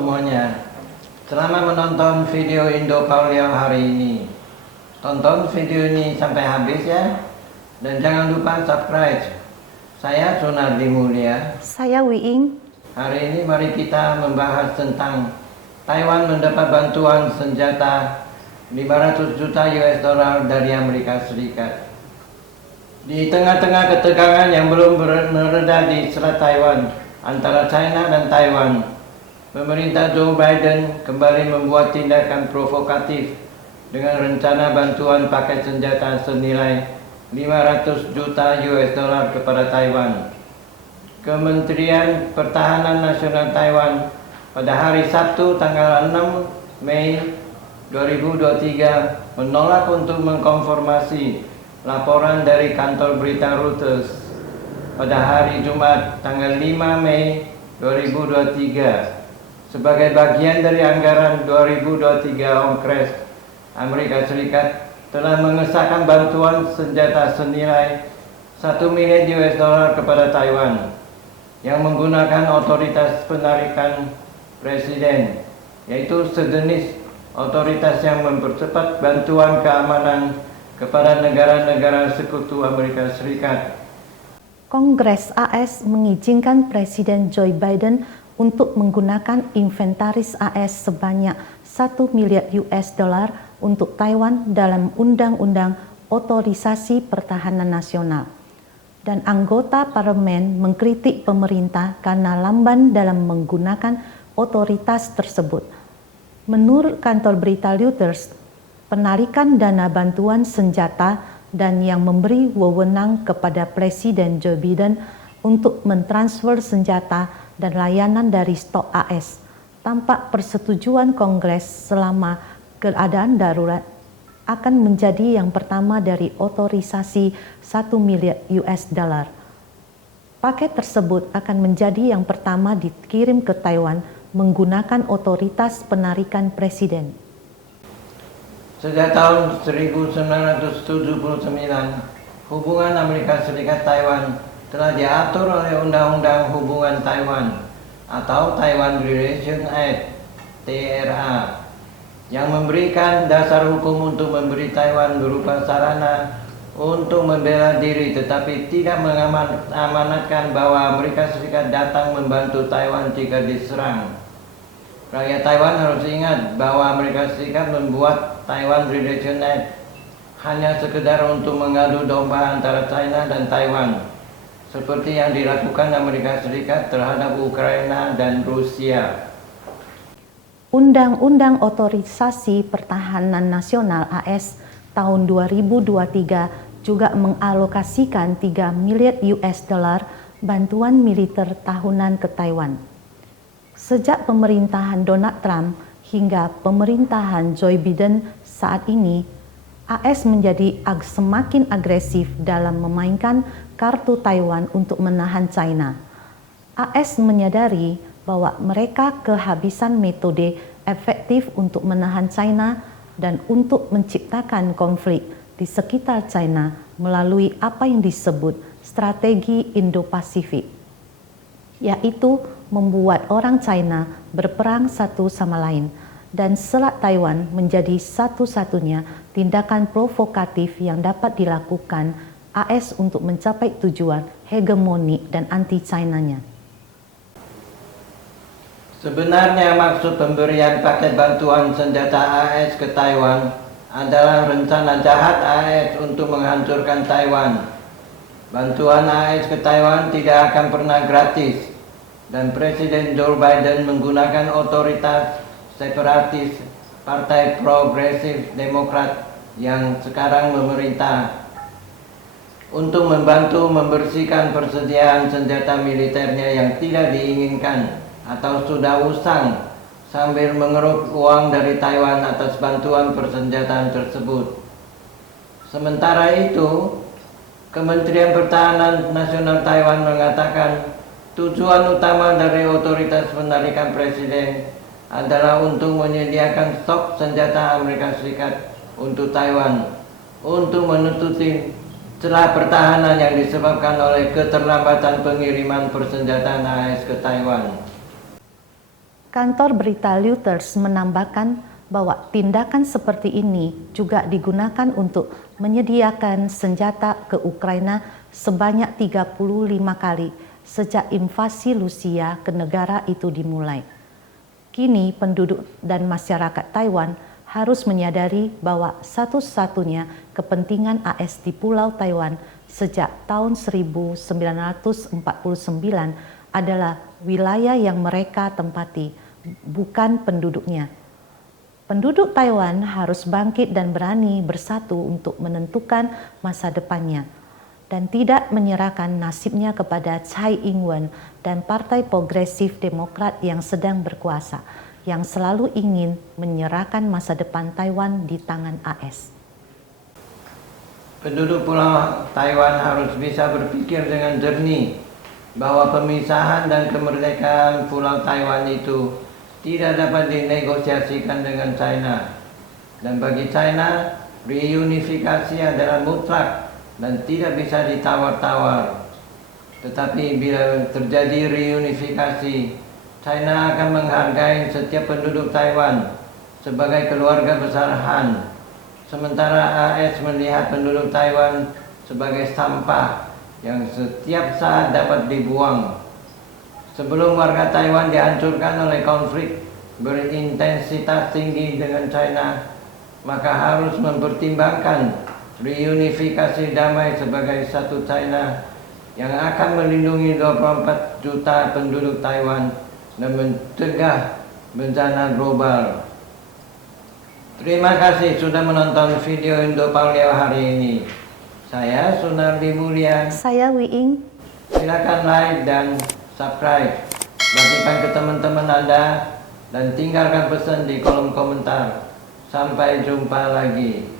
semuanya, selamat menonton video Indo Paulio hari ini. Tonton video ini sampai habis ya, dan jangan lupa subscribe. Saya Sunardi Mulia. Saya Wiing. Hari ini mari kita membahas tentang Taiwan mendapat bantuan senjata 500 juta US dollar dari Amerika Serikat. Di tengah-tengah ketegangan yang belum mereda di Selat Taiwan antara China dan Taiwan, pemerintah Joe Biden kembali membuat tindakan provokatif dengan rencana bantuan paket senjata senilai 500 juta US dollar kepada Taiwan. Kementerian Pertahanan Nasional Taiwan pada hari Sabtu tanggal 6 Mei 2023 menolak untuk mengkonfirmasi laporan dari kantor berita Reuters pada hari Jumat tanggal 5 Mei 2023 sebagai bagian dari anggaran 2023 Kongres Amerika Serikat telah mengesahkan bantuan senjata senilai 1 miliar US dollar kepada Taiwan yang menggunakan otoritas penarikan presiden, yaitu sejenis otoritas yang mempercepat bantuan keamanan kepada negara-negara sekutu Amerika Serikat. Kongres AS mengizinkan Presiden Joe Biden untuk menggunakan inventaris AS sebanyak 1 miliar US dollar untuk Taiwan dalam Undang-Undang Otorisasi Pertahanan Nasional. Dan anggota parlemen mengkritik pemerintah karena lamban dalam menggunakan otoritas tersebut. Menurut kantor berita Reuters, penarikan dana bantuan senjata dan yang memberi wewenang kepada Presiden Joe Biden untuk mentransfer senjata dan layanan dari stok AS tanpa persetujuan Kongres selama keadaan darurat akan menjadi yang pertama dari otorisasi 1 miliar US dollar. Paket tersebut akan menjadi yang pertama dikirim ke Taiwan menggunakan otoritas penarikan presiden. Sejak tahun 1979, hubungan Amerika Serikat-Taiwan telah diatur oleh Undang-Undang Hubungan Taiwan atau Taiwan Relation Act (TRA) yang memberikan dasar hukum untuk memberi Taiwan berupa sarana untuk membela diri, tetapi tidak mengamanatkan bahwa Amerika Serikat datang membantu Taiwan jika diserang. Rakyat Taiwan harus ingat bahwa Amerika Serikat membuat Taiwan Relation Act hanya sekedar untuk mengadu domba antara China dan Taiwan, seperti yang dilakukan Amerika Serikat terhadap Ukraina dan Rusia. Undang-Undang Otorisasi Pertahanan Nasional AS tahun 2023 juga mengalokasikan 3 miliar US dollar bantuan militer tahunan ke Taiwan. Sejak pemerintahan Donald Trump hingga pemerintahan Joe Biden saat ini, AS menjadi semakin agresif dalam memainkan kartu Taiwan untuk menahan China. AS menyadari bahwa mereka kehabisan metode efektif untuk menahan China dan untuk menciptakan konflik di sekitar China melalui apa yang disebut strategi Indo-Pasifik, yaitu membuat orang China berperang satu sama lain, dan Selat Taiwan menjadi satu-satunya tindakan provokatif yang dapat dilakukan AS untuk mencapai tujuan hegemoni dan anti-China-nya. Sebenarnya maksud pemberian paket bantuan senjata AS ke Taiwan adalah rencana jahat AS untuk menghancurkan Taiwan. Bantuan AS ke Taiwan tidak akan pernah gratis, dan Presiden Joe Biden menggunakan otoritas separatis Partai Progresif Demokrat yang sekarang memerintah untuk membantu membersihkan persediaan senjata militernya yang tidak diinginkan atau sudah usang, sambil mengeruk uang dari Taiwan atas bantuan persenjataan tersebut. Sementara itu, Kementerian Pertahanan Nasional Taiwan mengatakan tujuan utama dari otoritas penarikan presiden adalah untuk menyediakan stok senjata Amerika Serikat untuk Taiwan untuk menutupi celah pertahanan yang disebabkan oleh keterlambatan pengiriman persenjataan AS ke Taiwan. Kantor berita Reuters menambahkan bahwa tindakan seperti ini juga digunakan untuk menyediakan senjata ke Ukraina sebanyak 35 kali sejak invasi Rusia ke negara itu dimulai. Kini penduduk dan masyarakat Taiwan harus menyadari bahwa satu-satunya kepentingan AS di Pulau Taiwan sejak tahun 1949 adalah wilayah yang mereka tempati, bukan penduduknya. Penduduk Taiwan harus bangkit dan berani bersatu untuk menentukan masa depannya dan tidak menyerahkan nasibnya kepada Tsai Ing-wen dan Partai Progresif Demokrat yang sedang berkuasa, yang selalu ingin menyerahkan masa depan Taiwan di tangan AS. Penduduk Pulau Taiwan harus bisa berpikir dengan jernih bahwa pemisahan dan kemerdekaan Pulau Taiwan itu tidak dapat dinegosiasikan dengan China. Dan bagi China, reunifikasi adalah mutlak dan tidak bisa ditawar-tawar. Tetapi bila terjadi reunifikasi, China akan menghargai setiap penduduk Taiwan sebagai keluarga besar Han. Sementara AS melihat penduduk Taiwan sebagai sampah yang setiap saat dapat dibuang. Sebelum warga Taiwan dihancurkan oleh konflik berintensitas tinggi dengan China, maka harus mempertimbangkan reunifikasi damai sebagai satu China yang akan melindungi 24 juta penduduk Taiwan dan mencegah bencana global. Terima kasih sudah menonton video Indo Paleo hari ini. Saya Sunardi Mulia. Saya Wiing. Silakan like dan subscribe. Bagikan ke teman-teman Anda dan tinggalkan pesan di kolom komentar. Sampai jumpa lagi.